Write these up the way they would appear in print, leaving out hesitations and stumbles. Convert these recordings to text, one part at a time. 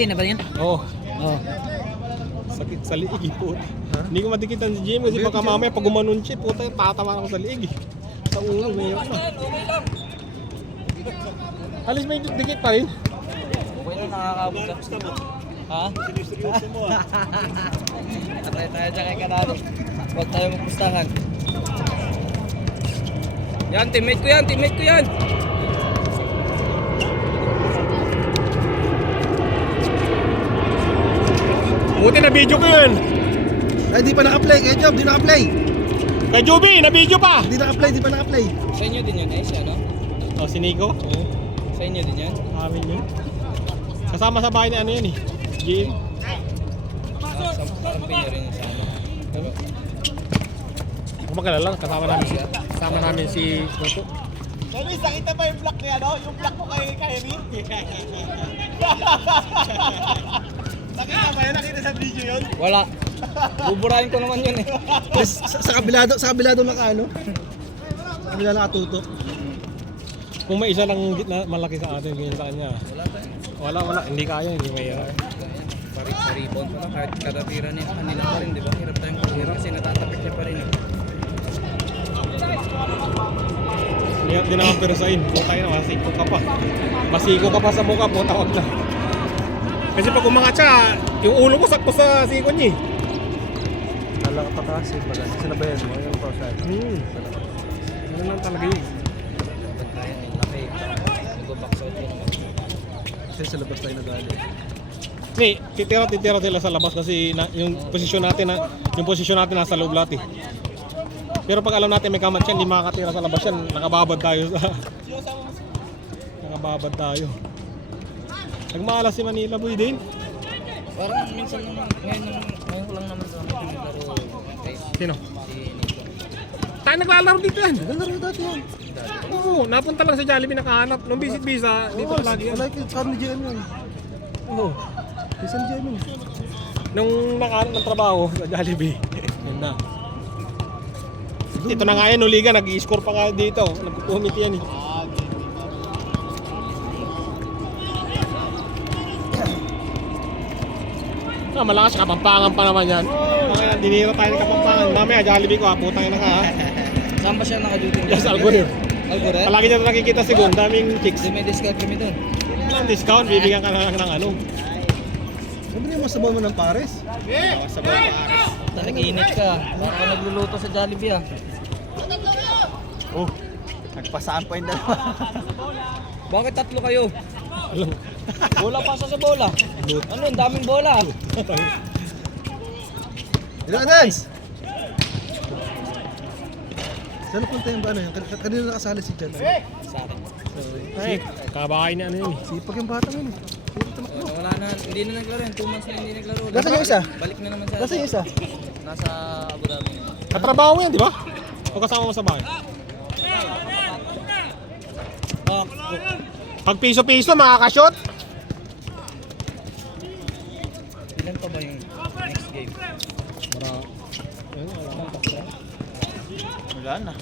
Okay na ba yan? Oo. Oo. Sakit sa liig po. Hindi ko madikitan si Jim kasi baka mamaya pag gumanon siya, puta, tatawa ako sa liig. Sa ulo, may yun. Alis may dikit pa rin. Okay na, nakakabot ka. Ha? Seryoso mo ah. Atay tayo dyan kay Kanalo. Huwag tayo magpustahan. Yan, teammate ko yan, teammate ko yan. Buti na video ko yun. Ay, di pa naka-play. Kaya Job, di naka-play. Kay Joby, na video pa. Di naka-play, di pa naka-play. Sa inyo din yun, ano? Oh, si Nico. Oo. Sa inyo din yan? Amin yun. Kasama sa bahay ni ano yun eh. Jim. Sa kampin nyo rin yung sa ano. Kung magkalala, kasama namin si Toto. Sabi, nakita ba yung vlog ni ano? Yung vlog mo kay Kyrie? Nakita ba yun? Nakita sa video yun? Wala. Buburahin ko naman yun eh. Sa kabilado naka ano? Sa kabila nakatutok. Kung may isa lang na malaki sa atin, ganyan sa kanya. Wala. Hindi kaya, hindi may Sa rebound pa lang, kahit katatira niya, kanila pa rin, di ba? Hirap tayong pagkira kasi natatapik niya pa rin. Hindi din naman perusahin. Puta yun, masiko ka pa. Masiko ka pa sa mukha, puta, wag na. Kasi pag umangat siya, yung ulo ko sakto sa siko niya. Lala ka pataas eh pala. Sinabayan mo yung process. Ano lang talaga yun. Dapat tayo, may laki. Nag-box out yun naman. Kasi sa labas tayo nag-aali. Hindi, titira sila sa labas kasi yung posisyon natin nasa loob lahat eh. Pero pag alam natin may kamat siya, hindi makakatira sa labas yan. Nakababad tayo. Nagmaalas si Manila Boy din. Parang minsan naman, ngayon ko lang naman sa naglaro. Sino? Si Nico. Tayo naglalaro dito yan. Naglalaro dati yan. Oo, napunta lang sa Jollibee nakahanap. Nung visit-visa, dito lagi yan. Wala yung Carlo GM yan. Oo. Isang GM yun. Nung nakahanap ng trabaho sa Jollibee. Yan na. Ito na nga yan, Liga, nag-i-score pa nga dito. Nag-commit yan eh. Malakas, Kapampangan pa naman yan. Kaya dinira tayo ng Kapampangan. Mamaya, Jollibee ko ha, putang ina ka ha. Saan ba siya nakaduty? Yes, Algorithm. Algorithm? Palagi niya nakikita si Gon, daming chicks. May discount kami doon. Ang discount, bibigyan ka na lang ng ano. Sabi niyo masabaw mo ng pares? Nag-init ka. Baka nagluluto sa Jollibee ah. Oh. Nagpasaan pa yung dalawa. Bakit tatlo kayo? Alam. Bola pasa sa bola. Ano, ang daming bola. Ilan dance? Saan punta yung ano yun? Kanina nakasali si Jan. Sa akin. Ay, kabahay na ano yun eh. Sipag yung bata yun. Wala na, hindi na naglaro yan. 2 months na hindi naglaro. Nasaan yung isa? Balik na naman sa Nasaan yung isa? Nasa Abu Dhabi. Katrabaho mo yan, di ba? O kasama mo sa bahay? Pag piso-piso, makakashot. Ilan pa ba yung next game? Wala na.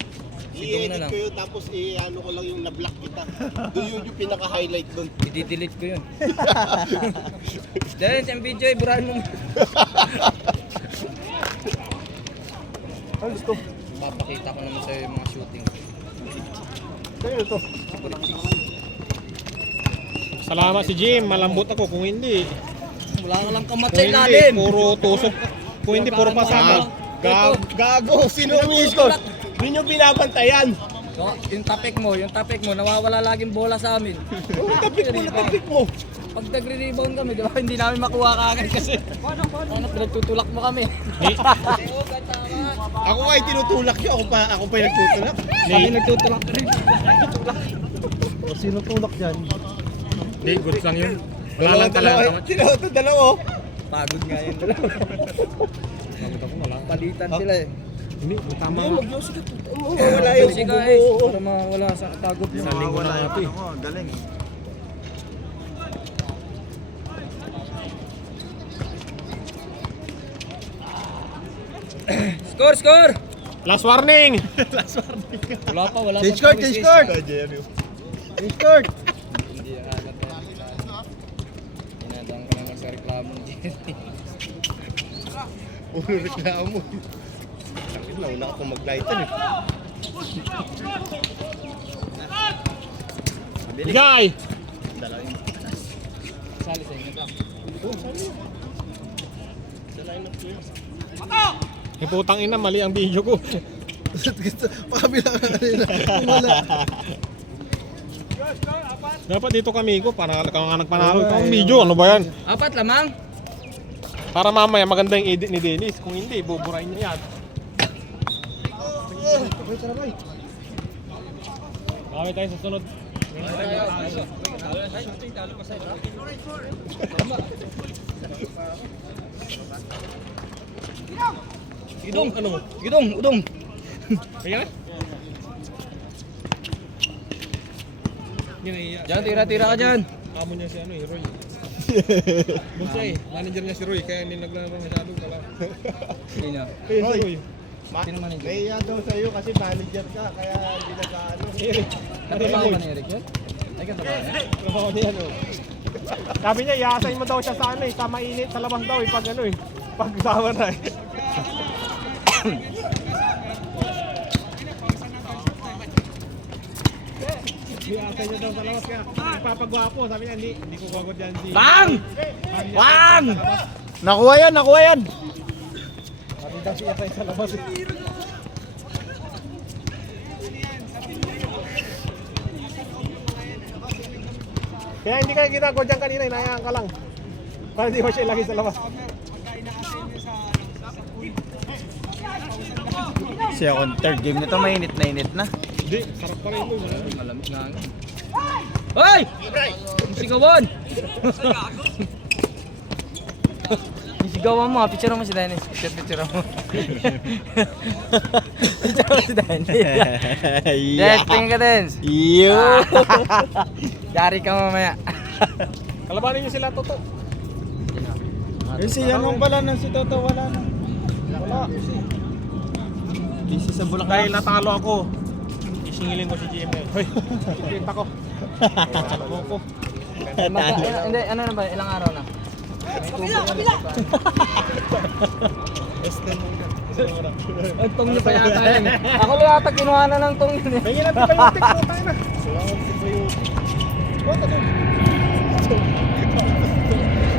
I-edit ko yun, tapos i-ano ko lang yung na-block kita. Doon yung pinaka-highlight doon. I-delete ko yun. Dahil siyang video, iburahin mo. Ano gusto? Papakita ko naman sa'yo yung mga shooting. Kaya ito. Salamat si Jim, malambot ako. Kung hindi, Wala ka lang kamat sa kung hindi, ilalim. puro tusok. Kung hindi, puro pasada. Gago! Sino umiskot? Hindi nyo binabantayan! So, yung tapik mo, nawawala laging bola sa amin. Tapik mo! Pag nagre-rebound kami, di ba, hindi namin makuha kagad kasi ano, pinagtutulak mo kami. Ako nga tinutulak nyo, ako pa yung nagtutulak. Kami nagtutulak rin. O, sino tulak dyan? Hindi, goods lang yun. Wala lang talaga. Dalawa. Pagod nga yun. Malambot ako, wala. Palitan sila eh. Hindi, tama. Wala yung Kasi guys, para mawala sa pagod mo. Sa linggo na ito eh. Galing. Score! Last warning! Wala pa. Change court! Change court! Change court! Hindi, agad na. Inadaan ko naman Puro reklamo. Sakit na, una ako mag-lighter eh. Bigay! Sali sa inyo to. Sa line-up ko yun. Putang ina, mali ang video ko. Pakabila ka kanina. Wala. Dapat dito kami ko para kang nagpanalo. Ito ang video, ano ba yan? 4 lamang. Para mamaya maganda yung edit ni Dennis. Kung hindi, buburahin niya yan. Kami tayo sa sunod. Udong, ano? Udong. Kaya? Ginaiya. Diyan, tira-tira ka dyan. Amo niya si ano eh, Roy. Basta eh, manager niya si Roy, kaya hindi naglalaro masyado pala. Hindi na. Ayun si Roy. Sino manager? Nahiya daw sa'yo kasi manager ka, kaya hindi nag-ano. Eric. Nagtrabaho ba ni Eric yun? Ay, katrabaho niya? Trabaho niya ano. Sabi niya, i-assign mo daw siya sa ano eh, sa mainit, sa labas daw eh, pag ano eh. Pag summer na eh. I-assign niya daw sa labas kaya nagpapagwapo. Sabi niya, hindi ko gwagot yan si... Bang! Bang! Nakuha yan. Sabi daw si i-assign sa labas eh. Kaya hindi ka ginagawa dyan kanina, inayaan ka lang. Para hindi mo siya ilagay sa labas. Siya akong third game nito, mainit na init na. Hindi, sarap pa rin yun. Malamig nga nga. Hoy! Sigawan! Sigawan mo, picture mo si Dennis. Picture mo. Picture mo si Dennis. Dennis, tingin ka Dennis. Iyo. Yari ka mamaya. Kalabanin niyo sila, Toto. Si ano pala na si Toto, wala na. Wala. Busy sa Bulacan. Dahil natalo ako, isingilin ko si GM na yun. Hoy, kita ko. Talo ko. Hindi, ano na ba? Ilang araw na? Ang tong niyo pa yata yan. Ako lang yata kinuha na ng tong yun eh. Tingin natin pa yung tikmo tayo na.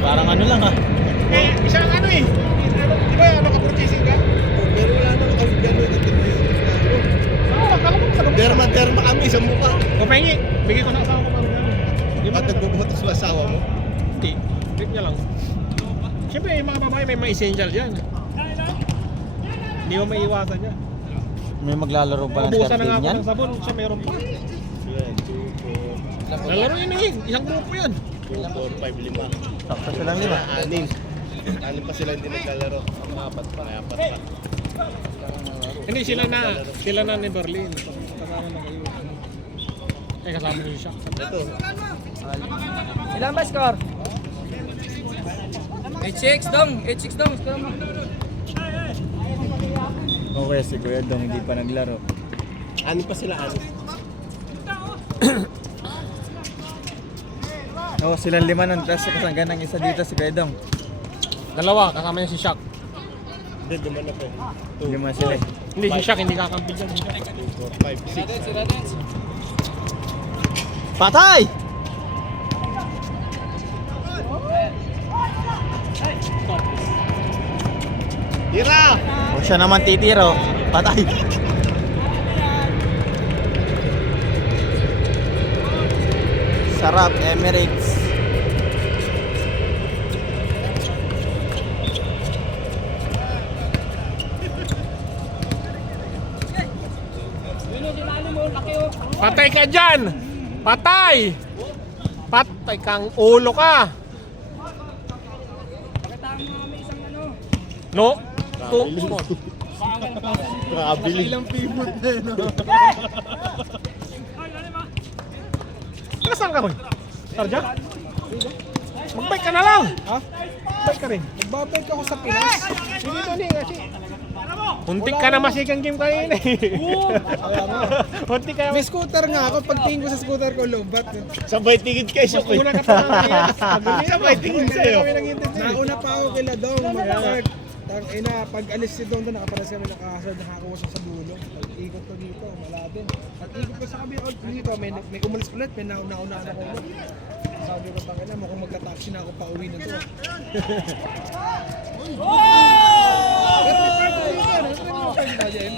Parang ano lang ah. Eh, isang ano eh. Di ba ano ka-purchasing ka? Pero wala naman kami gano'n na tinayo. Akala mo sa Derma kami sa mukha. O pahingi, bigay ko na asawa ko pang gano'n. Ba't nagbubutas sa asawa mo? Hindi, trip niya lang. Siyempre, yung mga babae may mga essential dyan. Hindi mo maiiwasan yan. May maglalaro pa ng Ubusan third na nga game ako yan. ng sabon, siya meron pa. Yan, 2, 4, Lalaro yun eh, isang grupo yun. 5, 5. Sakto silang lima. 6 pa sila hindi naglalaro. 4 pa. 4 pa. Hindi, sila na ni Berlin. Kasama na kayo. Eh, kasama niyo siya. Ito. Ilan ba score? 8-6 dong, 8-6 dong. Score mo. Okay, si Kuya Dong hindi pa naglaro. 6 pa sila, 6. Oo, silang lima nun. Tapos kasanggan ng isa dito si Kuya Dong. Dalawa, kasama niya si Shaq. Hindi, duman na po. Lima sila eh. Hindi, si Shaq hindi kakampi dyan. 2, 4, 5, 6. Patay! Tira! O siya naman titiro. Patay! Sarap, Emirates. Patay ka dyan! Patay! Patay kang ulo ka! No? Nakabili. Ilang pivot na yun. Saan ka rin? Sarja? Mag-bike ka na lang! Ha? Bike ka rin. Magbabalik ako sa Pinas. Hindi to ni kasi. Muntik ka na masigang game kanina eh. Muntik ka na May scooter nga ako. Pagtingin ko sa scooter ko, lobat. Sabay tingin kayo siya. Una ka pa nga. Sabay tingin sa'yo. Nauna pa ako kila Dong. Mag-park. Tangina, pag alis si Dong doon, nakaparas kami nakasad, nakakuha siya sa dulo. Pag-ikot ko dito, wala din. Pag-ikot ko sa kabila dito, may umalis ulit, may nauna ako ulit. Sabi ko, tangina, mukhang magka-taxi na ako pa uwi na to.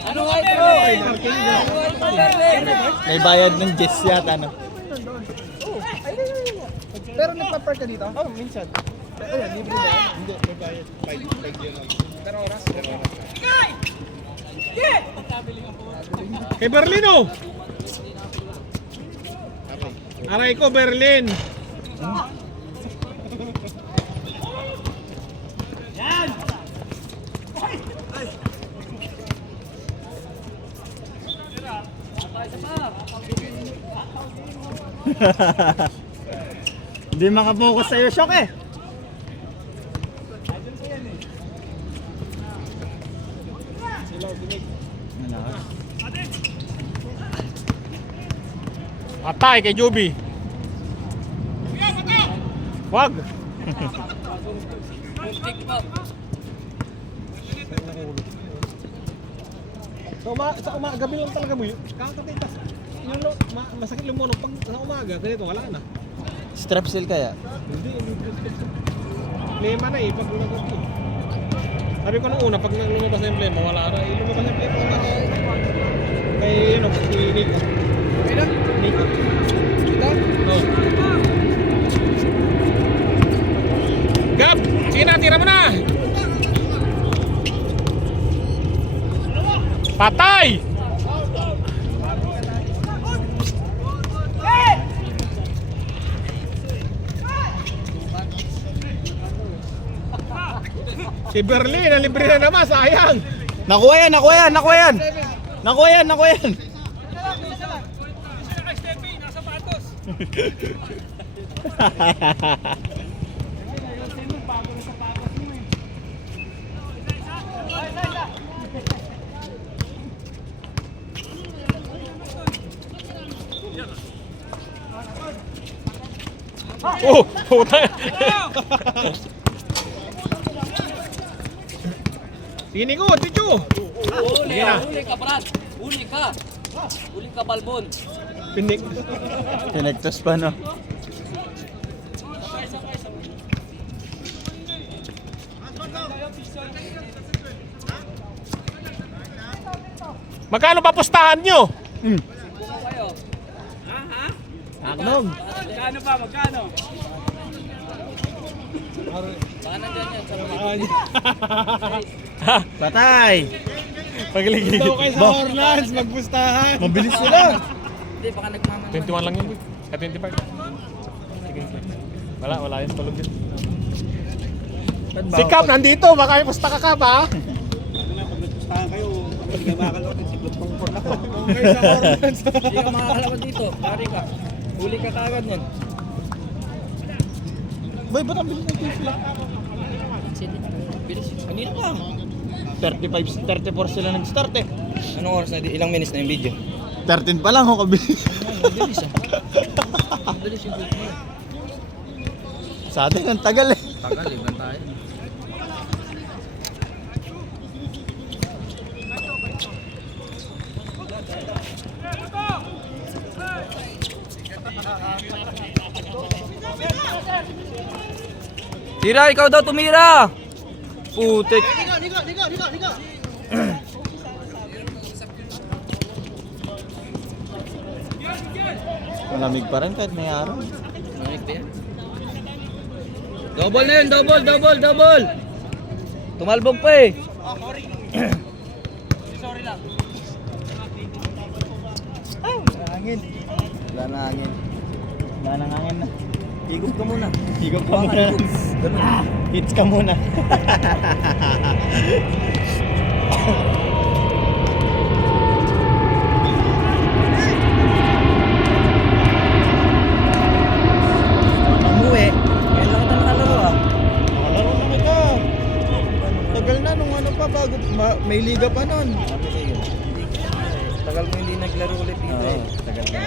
Ano nga ito? May bayad ng Jess yata, no? Pero nagpa-park ka dito? Oh, minsan. Ayun, libre ba? Hindi, may bayad. 5 yun. Pero oras? Kay Berlino. Aray ko, Berlin. Hindi makapokus sa'yo, Shock eh. Patay kay Joby. Wag. Sa gabi lang talaga mo yun. Kakatitas. Yung masakit lumunok pag na umaga, ganito wala na. Strepsil kaya? Hindi. Plema na eh, pag lumabas ko. Sabi ko nung una, pag lumabas na yung plema, wala na. Lumabas na yung plema, wala na. Kay, ano, si Nico. Okay na? Nico. Dito? Oh. Gab! Sige na, tira mo na! Patay! Si Berlin, libre na naman, sayang! Nakuha yan, nakuha yan, nakuha yan! Nakuha yan, nakuha yan! Oh! Puta! Sini ko, Ticho! Uli ka, Brad. Uli ka. Uli ka, Balbon. Pindik. Tinektos pa, no? Magkano pa pustahan nyo? Kayo. Aknog! Magkano pa? Magkano? Baka nandyan yan sa Patay! Pagligid. Daw kayo sa Orlands, magpustahan. Mabilis sila! Hindi, baka nagmamanuan. 21 lang yun, boy. At 25. Sige, sige. Wala yung tulog yun. Si Cap nandito, baka may pusta ka, Cap, ha? Pag kayo, kapag gamakal ako, siklot pang porn ako. Okay sa Orlands. Hindi ka makakalaman dito. Pari ka. Huli ka kagad nun. Boy, ba't ang bilis ng tifla? Bilis. Kanina pa. 35, 34 sila nag-start eh. Anong oras na? Ilang minutes na yung video? 13 pa lang ako kabilis. Bilis ah. Bilis yung video. Sa atin ang tagal eh. Tagal, ibang tayo. Tira, ikaw daw tumira! Putik! Malamig pa rin kahit may araw. Double na yun, double! Tumalbog pa eh! Wala na hangin. Wala na hangin na. Higop ka muna. Higop ka muna. Hits ka muna. Umuwi. Kaya lang kita nakalaro ah. Nakalaro na kita. Tagal na nung ano pa bago may liga pa nun. Tagal mo hindi naglaro ulit dito Oo, eh. tagal na.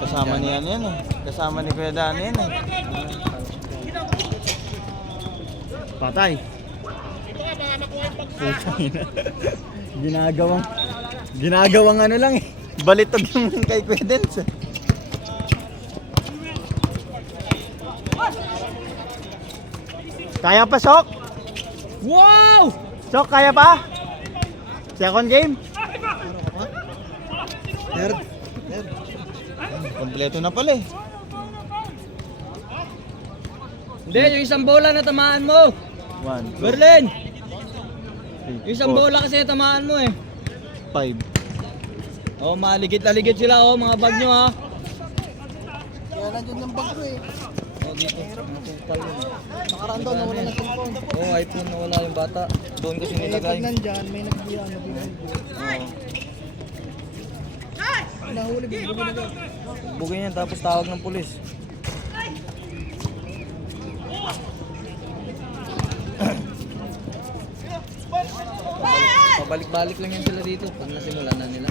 Kasama niya yan eh. Kasama ni Kuya Dani yan eh. Patay. Ginagawang ano lang eh. Balitog yung kay Kuya Dens. Kaya pa, Sok? Wow! Sok, kaya pa? Second game? Third. Kompleto na pala eh. Hindi, yung isang bola na tamaan mo. 1, 2, Berlin! 3, Yung isang bola kasi tamaan mo eh. 5. Oh, maligit na ligit sila oh, mga bag nyo ha. Kaya nandiyan ng bag ko eh. Oh, dito. Nakupal yun. Nakaraan daw, nawala ng cellphone. Oh, iPhone na wala yung bata. Doon kasi Eh, nilagay. pag nandyan, may nagbibigay. Nahuli, bibigay na daw. Bugin yan tapos tawag ng pulis. Pabalik-balik lang yan sila dito pag nasimulan na nila.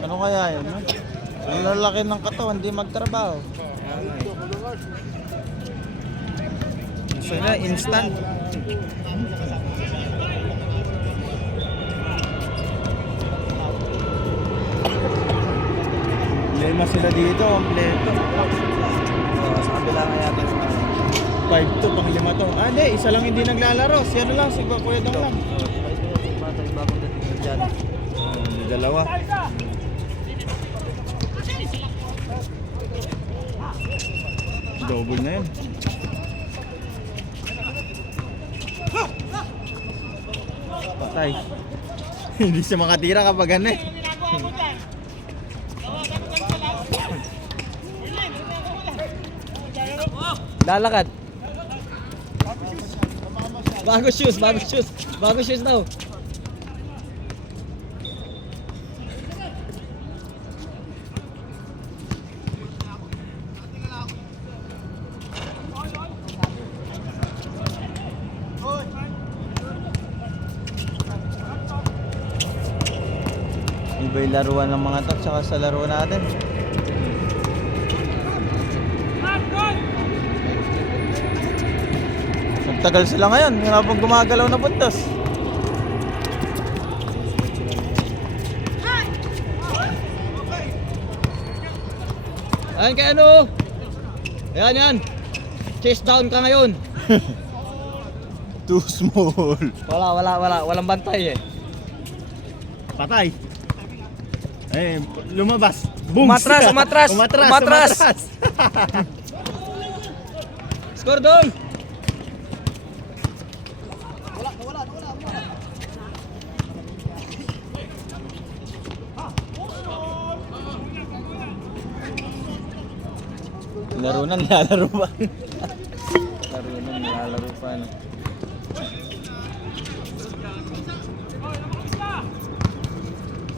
Ano kaya yun? No? Ang lalaki ng katawan, hindi magtrabaho. Gusto nila instant. Lima sila dito, kompleto. Sa kabila nga yata yung 5 to, pang 5 to. Ah, hindi, isa lang hindi naglalaro. Si ano lang, si Kuya Dong lang. bata yung bagong dating na dyan. Hindi dalawa. Double na yun. Patay. Hindi siya makatira kapag ano eh. Lalakad. Bago shoes, bago shoes. Bago shoes daw. Iba yung laruan ng mga to, tsaka sa laro natin. Nagtagal sila ngayon, habang gumagalaw na puntos. Ayan kay ano? Ayan yan. Chase down ka ngayon. Too small. Walang bantay eh. Patay. Eh, lumabas. Boom! Umatras. Score doon. Laro na, nilalaro pa. Nilalaro pa ano.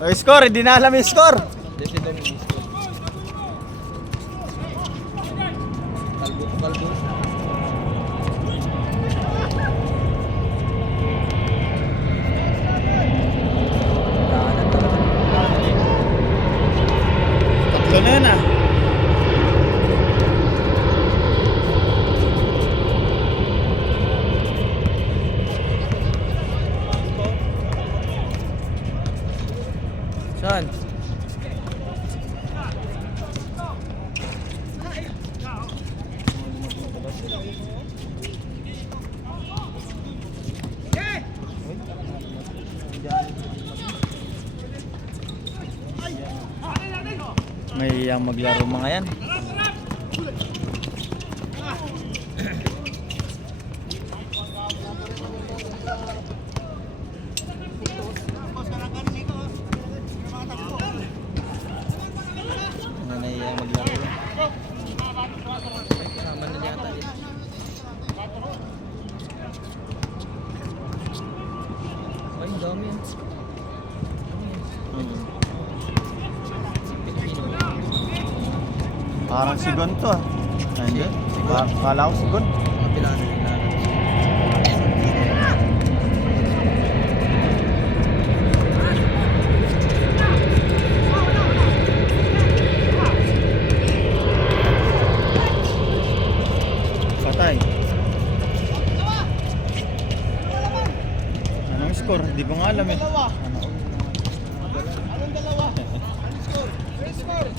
O, score, hindi na alam yung score. Desi doon yung score. Kalbo. Daanan talaga. Tatlo na yun ah. Saan? May iyang maglaro mga yan. Mga naiyang maglaro yan. Kasama na yata yun. Ay, ang dami yan. Hmm. Pilipino. Parang sigon to ah. Hindi. Kala ko sigon. Mga pilano yung lalabas. Patay. Anong score? Hindi ko nga alam eh.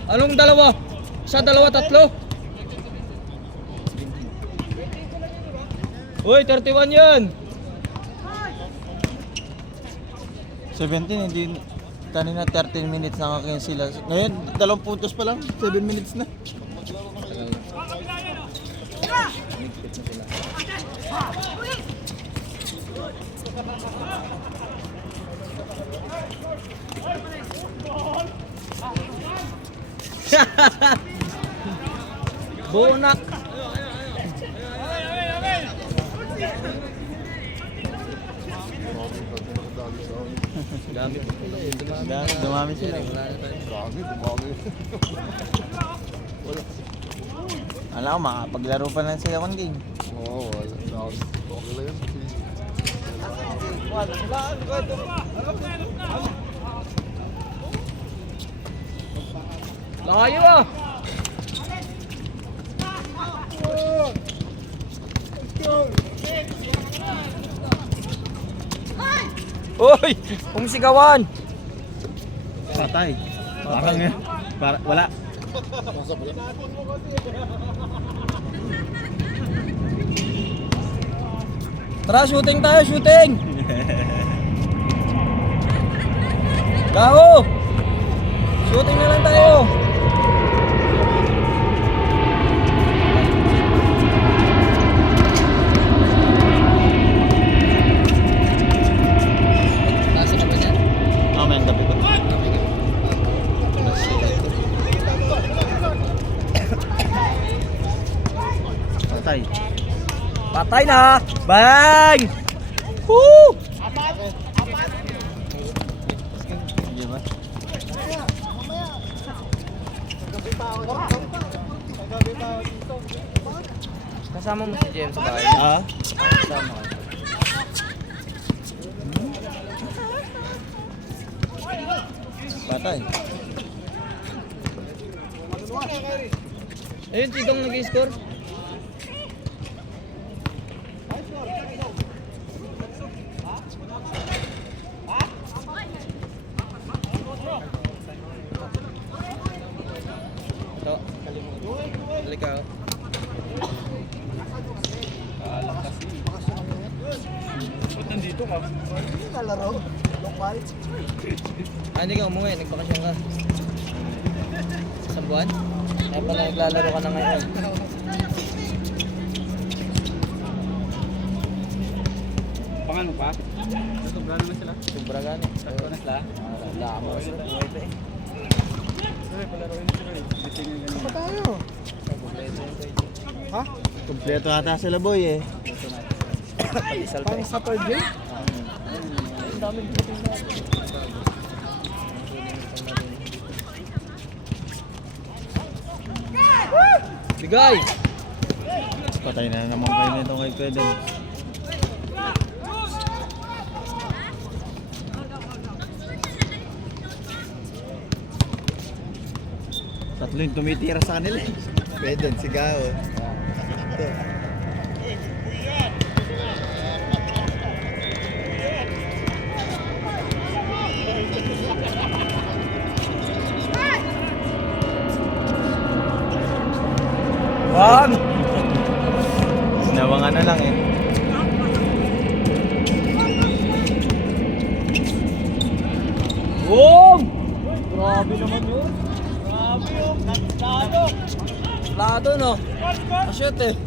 Anong dalawa? Isa, dalawa, tatlo? Uy, 31 yan! 17, hindi kanina 13 minutes na kakain sila. Ngayon, 2 puntos pa lang, 7 minutes na. Bunak! Gamit. Dumami sila. Alam ko, makapaglaro pa lang sila kung game. Layo ah! Uy! Umsigawan! Patay. Parang eh. Wala. Tara, shooting tayo, shooting! Gaho! Shooting na lang tayo! Nasa ka ba niyan? Amen, gabi ko. Patay. Patay na! Bang! Woo! Hindi ba? Kasama mo si James ba? Ah? Kasama ka. Patay. Ayun, si Dong nag-score. Ito. Halika oh. Ah, hindi ka umuwi, nagbakasyon ka. Sa buwan? Kaya pala naglalaro ka na ngayon. Pangan mo pa? Sobra naman sila. Sobra gano. Sobra na sila? Wala mo na sila. Pwede eh. Saan tayo? Kompleto yun tayo. Ha? Kompleto ata sila boy eh. Palisal pa Pang eh. sa third game? Ang daming shooting na. Bigay! Patay na naman kayo nito kay Pedro. Tatlo yung tumitira sa kanila eh. Pedro, sigaw. Bang! Nawangan na lang eh. Boom! Grabe naman yun. Grabe yun. Lado. Lado no? Shoot eh.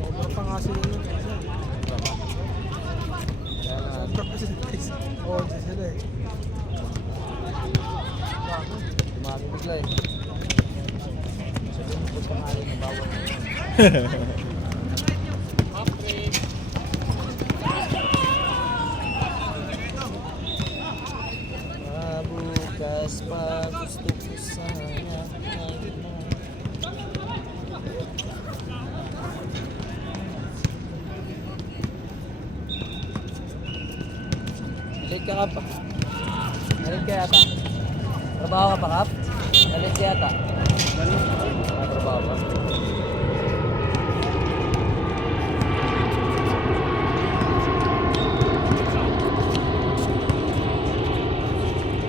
Sobrang pa nga sila yun. Oo, sila eh. Tumami bigla eh. Sabihin ko pangalan na bawal. Bukas pa gusto ko sana ka kap. Nalit ka yata. Trabaho ka pa kap? Nalit ka yata. Trabaho ka.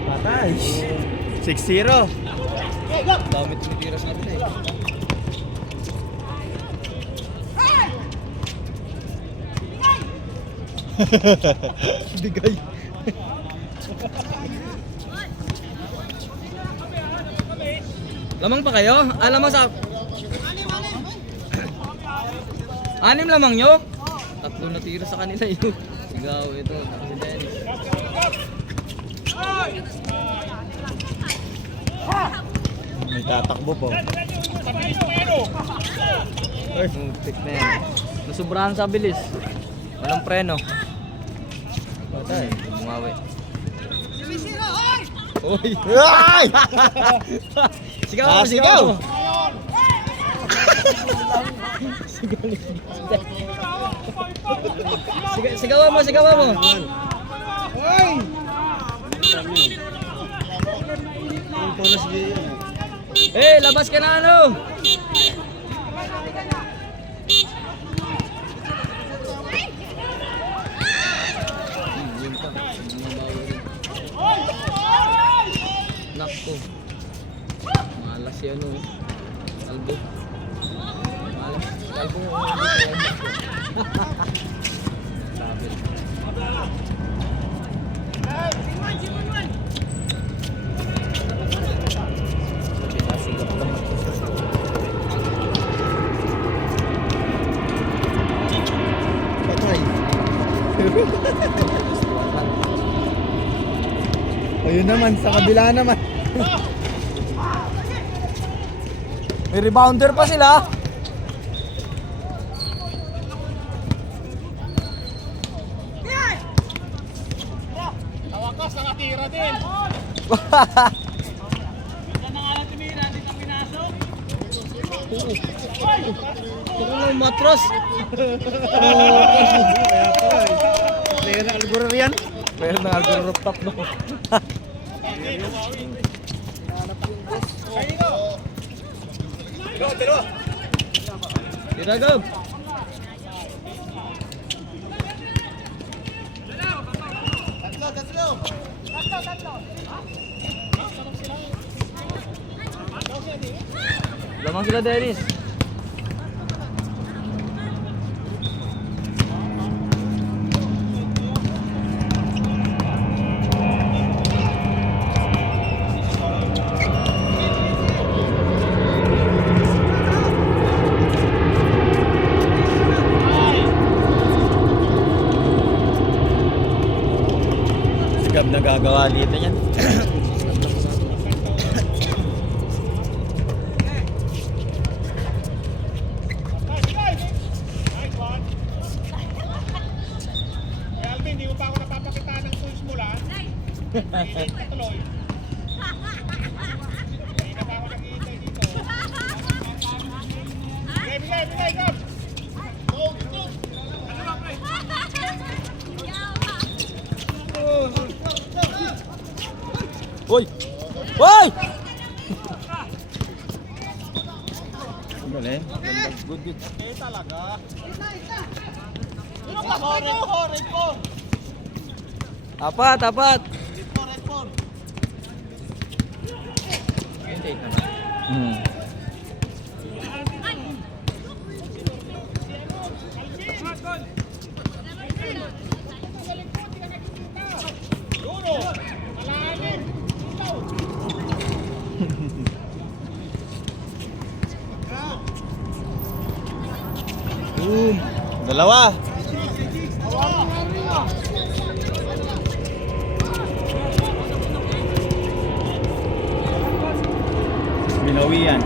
Patay. 6-0. Dami tumitira sa atin eh. Bigay. Lamang pa kayo? Alam mo sa... Anim lamang nyo? Tatlo na tira sa kanila yun. Sigaw ito. Si Dennis. May tatakbo po. Muntik na yan. Nasubrahan sa bilis. Walang preno. Patay. Bumawi. Uy! Ay! Sigaw mo, Sigaw! sigaw mo. Sigawan mo, sigawan mo. Hoy! Eh, labas ka na ano? Nakko. Malas si ano. Albo. Malas. Albo. Sabi. Patay. Ayun naman, sa kabila naman. May rebounder pa sila. Tawakas, nakatira din. Ito na matros. Player na Alguro yan. Pero na rooftop no. Tira go. Lamang sila Dennis. Sigab na gagawa dito yan. Alvin, hindi mo pa ako napapakita ng tools mo lang. Tuloy. Hindi na pa ako nakihintay dito. Bigay, Gab! Hoy! Hoy! Galing. Good, good. Apat, apat. Intake naman. Hmm. Boom! Dalawa. Binawian.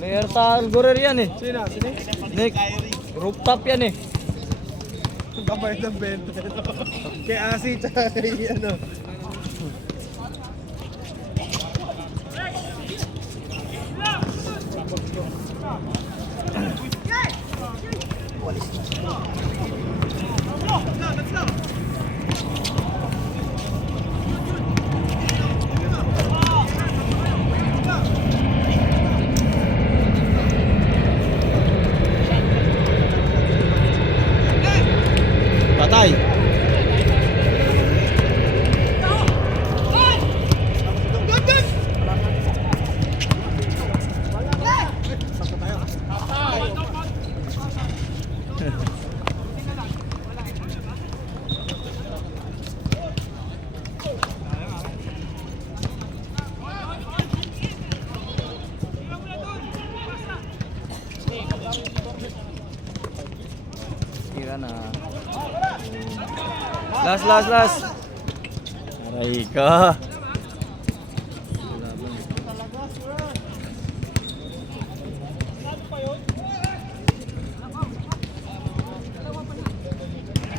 Player sa Algorer yan eh. Sino? Sino? Nick, rooftop yan eh. Kabayad ng benta. Kay Asi, tsaka kay ano. Patay. Tira na. Last. Aray ka.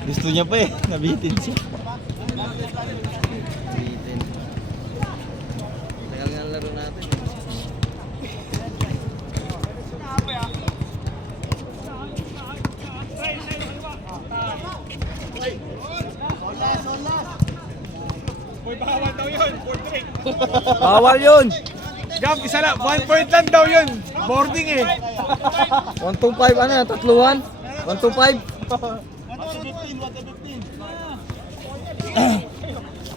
Gusto niya pa eh. Nabitin siya. Bitin. Tagal nga laro natin. Boy, bawal daw yun. Board break. Bawal yun. Gab, isa lang. 1 point lang daw yun. Boarding eh. 125 ano yan? Tatluhan? 125?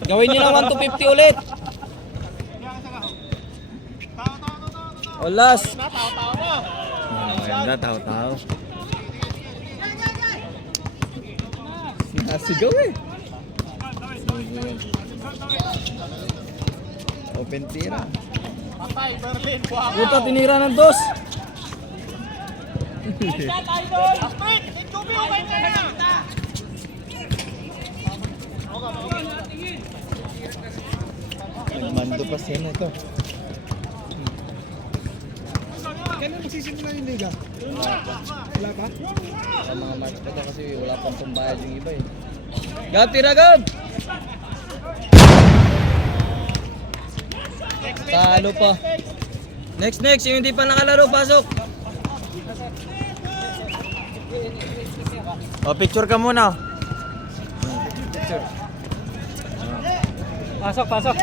Gawin nyo na 150 ulit. O last. Maganda, tao-tao. Nasigaw eh. Open tira. Puta, tinira ng dos. Nagmando pa siya na to. Kailan magsisimula yung liga? Wala pa? Ang mga match pa to kasi wala pang pambayad yung iba eh. Gab, tira Gab! Talo pa. Next, yung hindi pa nakalaro, pasok. O, picture ka muna. Pasok.